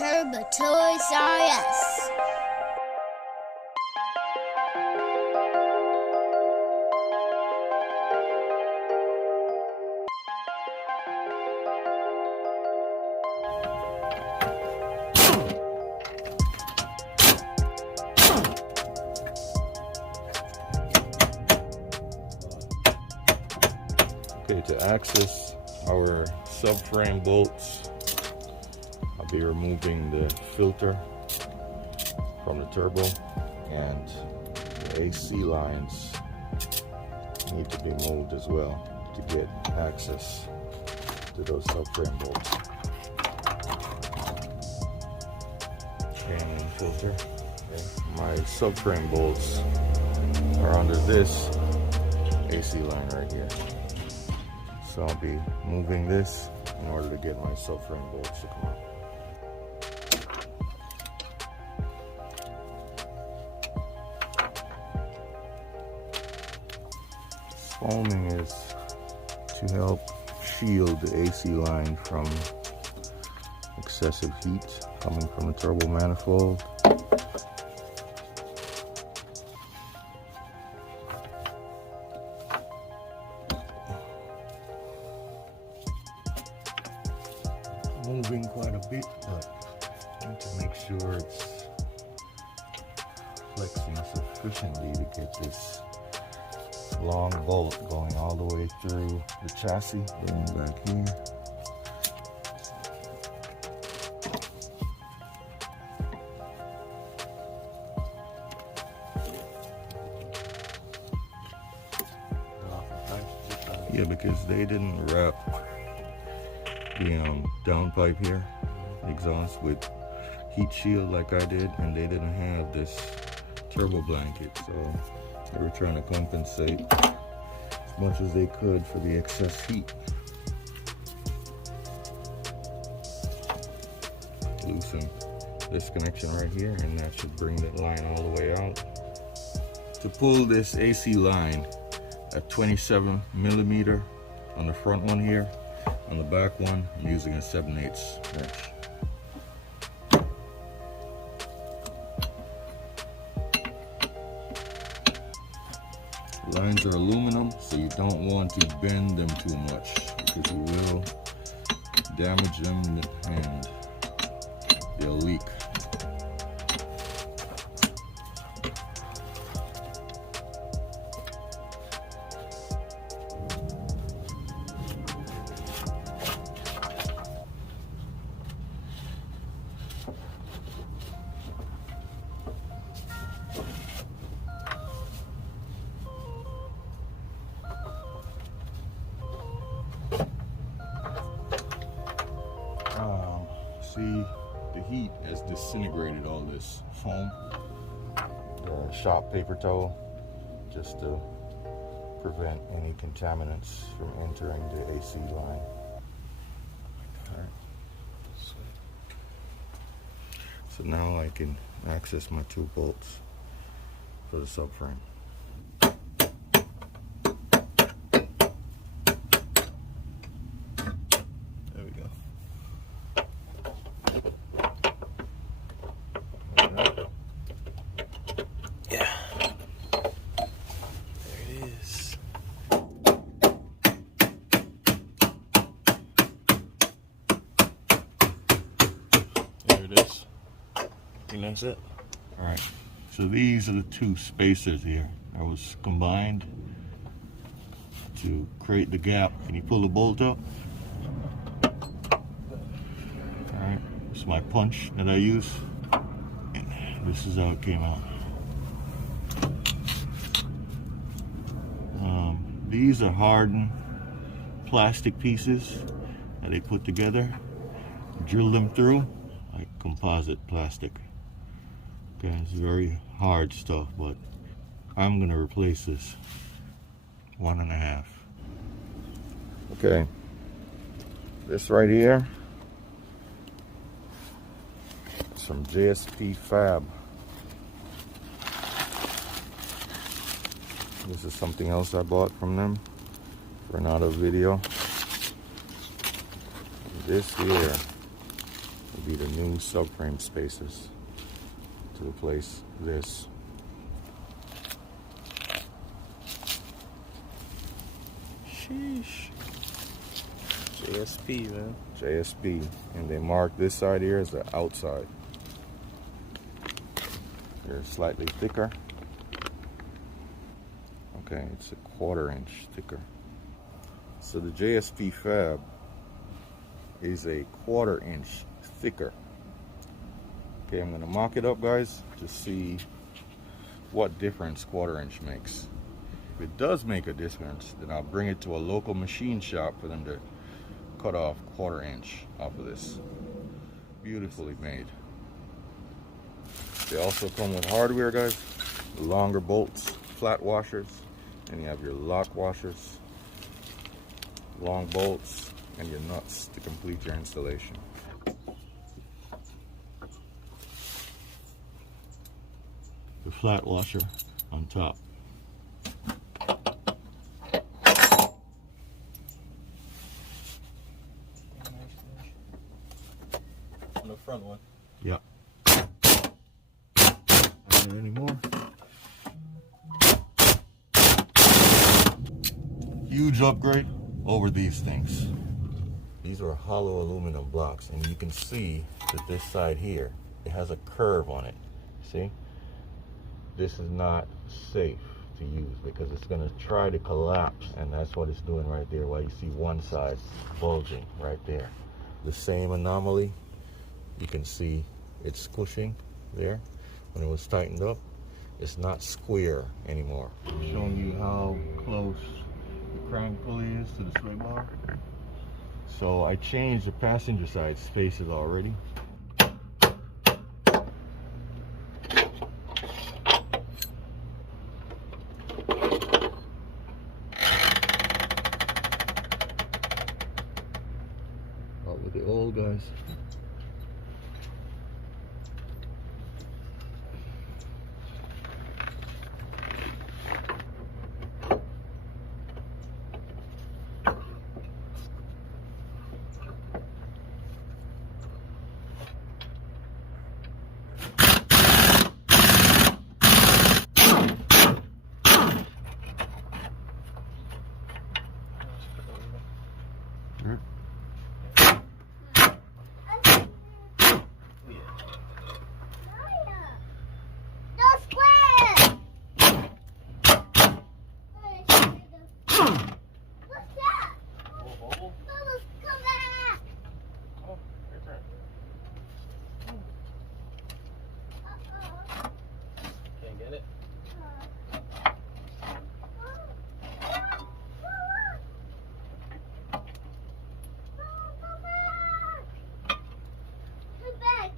TurbotoyzRUs. Okay, to access our subframe bolts, I'll be removing the filter from the turbo, and the AC lines need to be moved as well to get access to those subframe bolts. And filter. Okay. My subframe bolts are under this AC line right here. So I'll be moving this in order to get my subframe bolts to come out. Foaming is to help shield the AC line from excessive heat coming from the turbo manifold. Moving quite a bit, but I need to make sure it's flexing sufficiently to get this long bolt going all the way through the chassis, going back here. Yeah, because they didn't wrap the downpipe here, exhaust, with heat shield like I did, and they didn't have this turbo blanket, so they were trying to compensate as much as they could for the excess heat. Loosen this connection right here, and that should bring that line all the way out. To pull this AC line at 27 millimeter on the front one here, on the back one, I'm using a 7/8 wrench. Lines are aluminum, so you don't want to bend them too much because you will damage them and they'll leak. See, the heat has disintegrated all this foam. The shop paper towel, just to prevent any contaminants from entering the AC line. Alright. So now I can access my two bolts for the subframe. This. I think that's it. Alright, so these are the two spacers here that was combined to create the gap. Can you pull the bolt up? Alright, this is my punch that I use. And this is how it came out. These are hardened plastic pieces that they put together, drill them through like composite plastic. Okay, it's very hard stuff, but I'm gonna replace this 1.5. Okay, this right here is from JSPfab. This is something else I bought from them for another video. This here will be the new subframe spacers to replace this. Sheesh. JSP, man. JSP, and they mark this side here as the outside. They're slightly thicker. Okay, it's a 1/4 inch thicker. So the JSPfab is a 1/4 inch thicker. Okay, I'm gonna mock it up, guys, to see what difference 1/4 inch makes. If it does make a difference, then I'll bring it to a local machine shop for them to cut off 1/4 inch off of this. Beautifully made. They also come with hardware, guys. Longer bolts, flat washers, and you have your lock washers, long bolts, and your nuts to complete your installation. The flat washer on top. On the front one. Yeah. Not anymore. Huge upgrade over these things. These are hollow aluminum blocks, and you can see that this side here, it has a curve on it. See? This is not safe to use because it's going to try to collapse, and that's what it's doing right there. Why you see one side bulging right there. The same anomaly, you can see it's squishing there. When it was tightened up, it's not square anymore. Showing you how close the crank pulley is to the sway bar. So I changed the passenger side spaces already. Out with the old guys.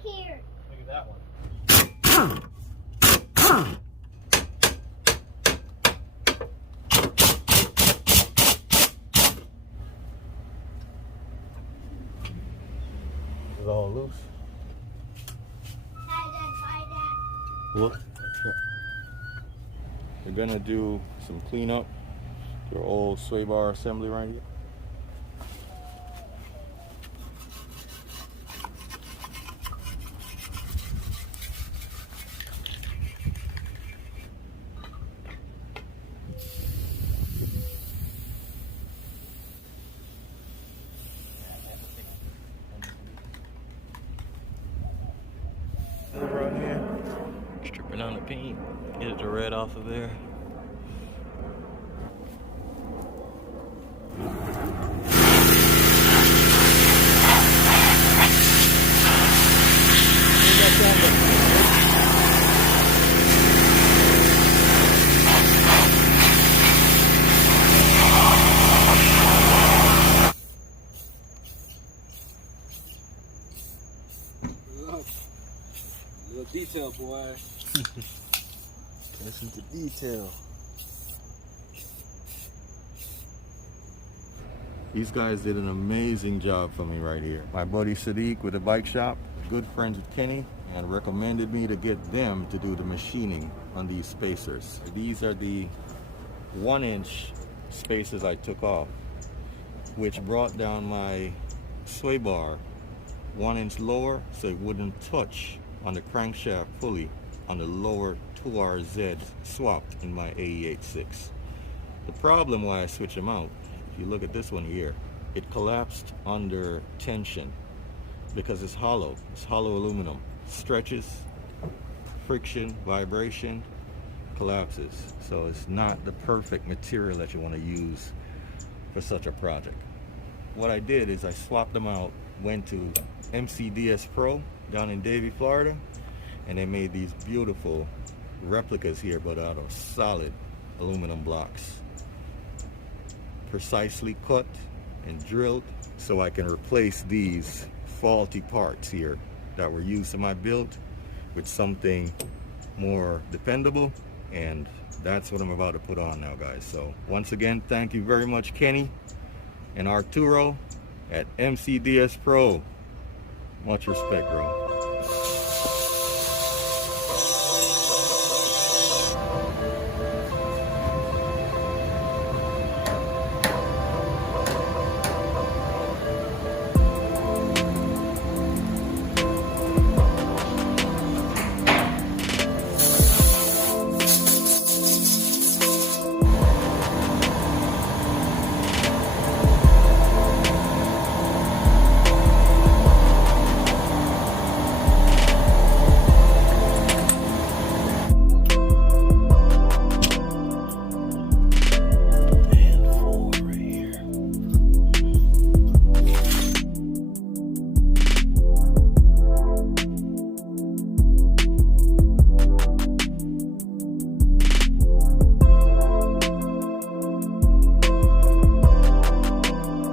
Here. Look at that one. It's all loose. Look. We're gonna do some cleanup to our old sway bar assembly right here. Right here, stripping on the paint, get the red off of there. Little detail, boy. Listen to detail. These guys did an amazing job for me right here. My buddy Sadiq with the bike shop, good friends with Kenny, and recommended me to get them to do the machining on these spacers. These are the 1-inch spacers I took off, which brought down my sway bar 1 inch lower so it wouldn't touch on the crankshaft pulley on the lower 2RZ swapped in my AE86. The problem why I switch them out, if you look at this one here, it collapsed under tension because it's hollow aluminum. Stretches, friction, vibration, collapses. So it's not the perfect material that you want to use for such a project. What I did is I swapped them out, went to MCDS Pro down in Davie, Florida, and they made these beautiful replicas here, but out of solid aluminum blocks. Precisely cut and drilled so I can replace these faulty parts here that were used in my build with something more dependable, and that's what I'm about to put on now, guys. So once again, thank you very much, Kenny and Arturo at MCDS Pro. Much respect, bro.